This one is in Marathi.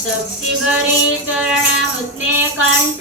सक्तिभरी चरण मुस्ने कंठ